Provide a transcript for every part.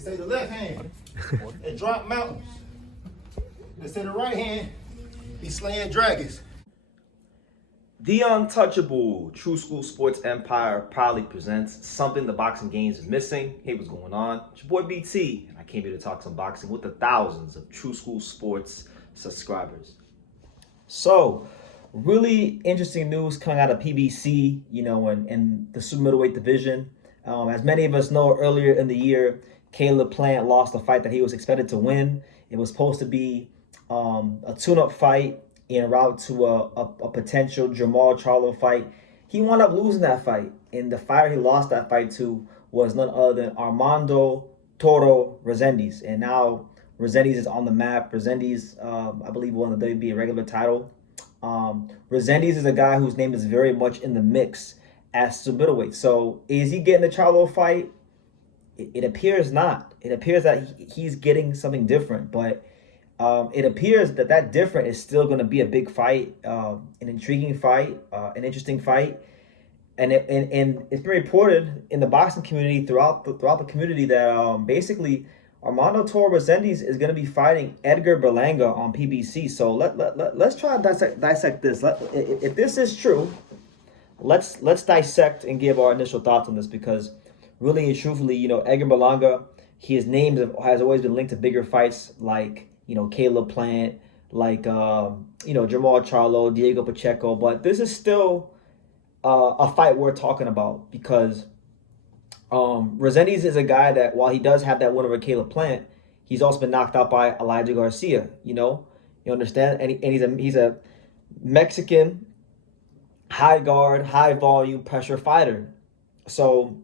They say the left hand, it drop mountains. They say the right hand, be slaying dragons. The Untouchable True School Sports Empire proudly presents something the boxing games is missing. Hey, what's going on? It's your boy BT, and I came here to talk some boxing with the thousands of True School Sports subscribers. So, really interesting news coming out of PBC, in the super middleweight division. As many of us know, earlier in the year, Caleb Plant lost a fight that he was expected to win. It was supposed to be a tune-up fight en route to a potential Jamal Charlo fight. He wound up losing that fight, and the fighter he lost that fight to was none other than Armando Resendiz. And now Resendiz is on the map. Resendiz, I believe, won the WBA regular title. Resendiz is a guy whose name is very much in the mix as to middleweight. So is he getting the Charlo fight? It appears not. It appears that he's getting something different, but it appears that different is still going to be a big fight, an intriguing fight, an interesting fight, and it's been reported in the boxing community throughout the community that basically Armando Resendiz is going to be fighting Edgar Berlanga on PBC. So let's try to dissect this. If this is true, let's dissect and give our initial thoughts on this, because really and truthfully, Edgar Berlanga, his name has always been linked to bigger fights like Caleb Plant, like Jamal Charlo, Diego Pacheco, but this is still a fight worth talking about, because Resendiz is a guy that, while he does have that win over Caleb Plant, he's also been knocked out by Elijah Garcia. You understand, and he's a Mexican high guard, high volume pressure fighter. So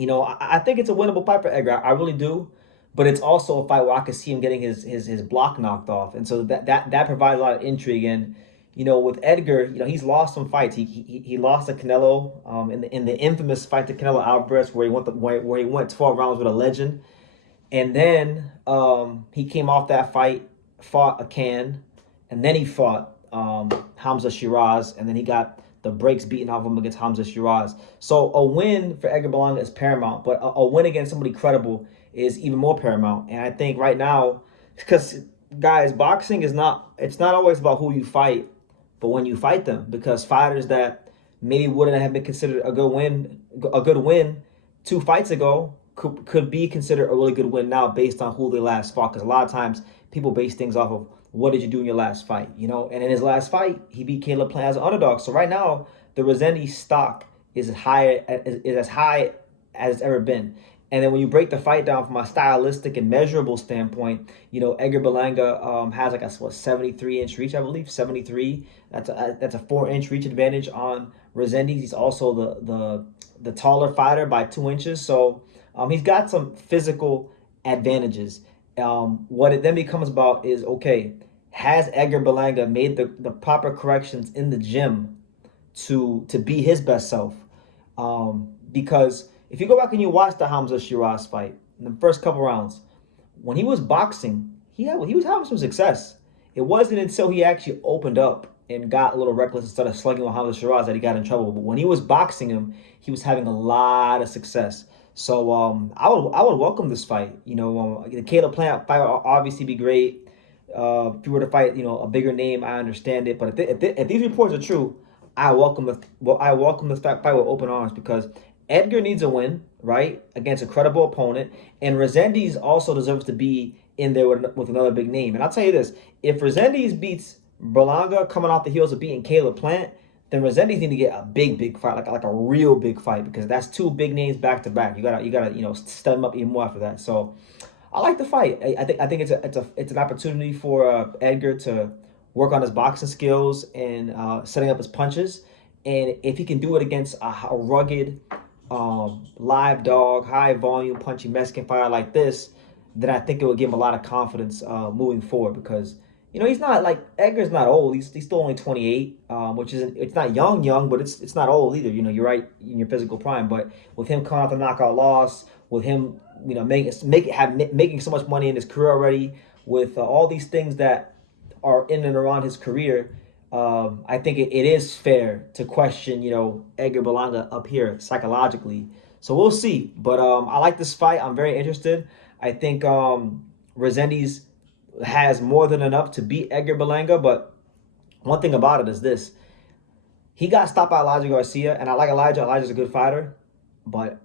I think it's a winnable fight for Edgar. I really do. But it's also a fight where I could see him getting his block knocked off. And so that provides a lot of intrigue. And, with Edgar, he's lost some fights. He lost to Canelo in the infamous fight to Canelo Alvarez, where he went 12 rounds with a legend. And then he came off that fight, fought a can, and then he fought Hamza Shiraz, and then he got the brakes beaten off him against Hamza Shiraz. So a win for Edgar Berlanga is paramount, but a win against somebody credible is even more paramount. And I think right now, because guys, boxing it's not always about who you fight, but when you fight them, because fighters that maybe wouldn't have been considered a good win 2 fights ago could be considered a really good win now based on who they last fought. Because a lot of times people base things off of what did you do in your last fight, and in his last fight he beat Caleb Plant as an underdog. So right now the Resendiz stock is as high as it's ever been. And then when you break the fight down from a stylistic and measurable standpoint, Edgar Berlanga has like a 73-inch reach, I believe, 73. That's a 4-inch reach advantage on Resendiz. He's also the taller fighter by 2 inches, so he's got some physical advantages. What it then becomes about is, okay, has Edgar Berlanga made the proper corrections in the gym to be his best self? Because if you go back and you watch the Hamza Shiraz fight, in the first couple rounds, when he was boxing, he was having some success. It wasn't until he actually opened up and got a little reckless and started slugging with Hamza Shiraz that he got in trouble. But when he was boxing him, he was having a lot of success. So I would welcome this fight. The Caleb Plant fight would obviously be great. If you were to fight, a bigger name, I understand it. But if these reports are true, I welcome this fight with open arms, because Edgar needs a win, right, against a credible opponent, and Resendiz also deserves to be in there with another big name. And I'll tell you this: if Resendiz beats Berlanga coming off the heels of beating Caleb Plant, then Resendiz need to get a big fight, like a real big fight, because that's 2 big names back to back. You gotta step them up even more after that. So I like the fight. I think it's an opportunity for Edgar to work on his boxing skills and setting up his punches. And if he can do it against a rugged, live dog, high volume punching Mexican fighter like this, then I think it would give him a lot of confidence moving forward, because he's not like, Edgar's not old. He's still only 28, which isn't, it's not young, but it's not old either. You're right in your physical prime. But with him coming off the knockout loss, with him making so much money in his career already, with all these things that are in and around his career, I think it is fair to question, Edgar Berlanga up here psychologically. So we'll see. But I like this fight. I'm very interested. I think Resendiz has more than enough to beat Edgar Berlanga. But one thing about it is this. He got stopped by Elijah Garcia, and I like Elijah. Elijah's a good fighter. But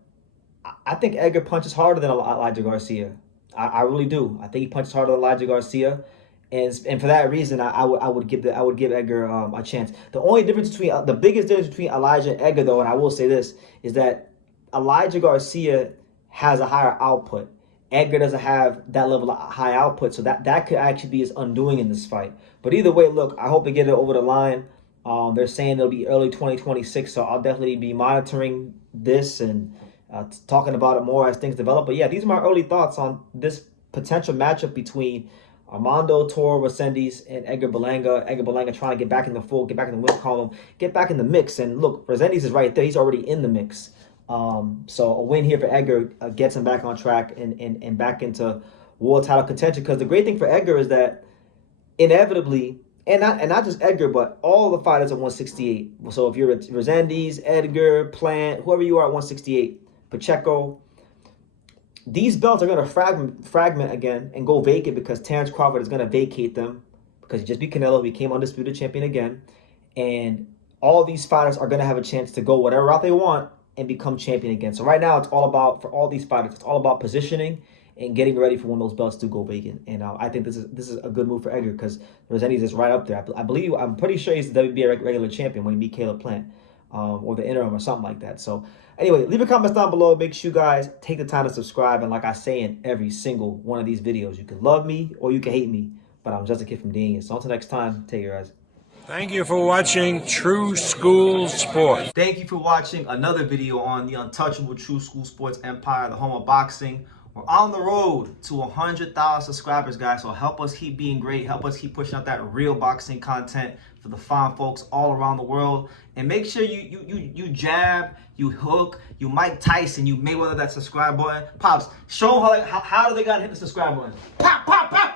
I think Edgar punches harder than Elijah Garcia. I really do. I think he punches harder than Elijah Garcia. And for that reason, I would give Edgar a chance. The only difference between the biggest difference between Elijah and Edgar, though, and I will say this, is that Elijah Garcia has a higher output. Edgar doesn't have that level of high output, so that could actually be his undoing in this fight. But either way, look, I hope to get it over the line. They're saying it'll be early 2026, so I'll definitely be monitoring this and talking about it more as things develop. But yeah, these are my early thoughts on this potential matchup between Armando Resendiz and Edgar Berlanga. Edgar Berlanga trying to get back in the fold, get back in the win column, get back in the mix. And look, Resendiz is right there. He's already in the mix. So a win here for Edgar gets him back on track and back into world title contention. Because the great thing for Edgar is that inevitably, and not just Edgar, but all the fighters at 168. So if you're Resendiz, Edgar, Plant, whoever you are at 168, Pacheco, these belts are going to fragment again and go vacant because Terrence Crawford is going to vacate them because he just beat Canelo, became undisputed champion again. And all these fighters are going to have a chance to go whatever route they want and become champion again. So right now it's all about, for all these fighters, it's all about positioning and getting ready for when those belts do go vacant. And I think this is a good move for Edgar because Resendiz is right up there. I'm pretty sure he's the WBA regular champion when he beat Caleb Plant or the interim or something like that. So anyway, leave your comments down below. Make sure you guys take the time to subscribe. And like I say in every single one of these videos, you can love me or you can hate me, but I'm just a kid from Daniel. So until next time, take care, guys. Thank you for watching True School Sports. Thank you for watching another video on the untouchable True School Sports Empire, the home of boxing. We're on the road to 100,000 subscribers, guys. So help us keep being great. Help us keep pushing out that real boxing content for the fine folks all around the world. And make sure you jab, you hook, you Mike Tyson, you Mayweather that subscribe button. Pops, show them how do they gotta hit the subscribe button. Pop, pop, pop.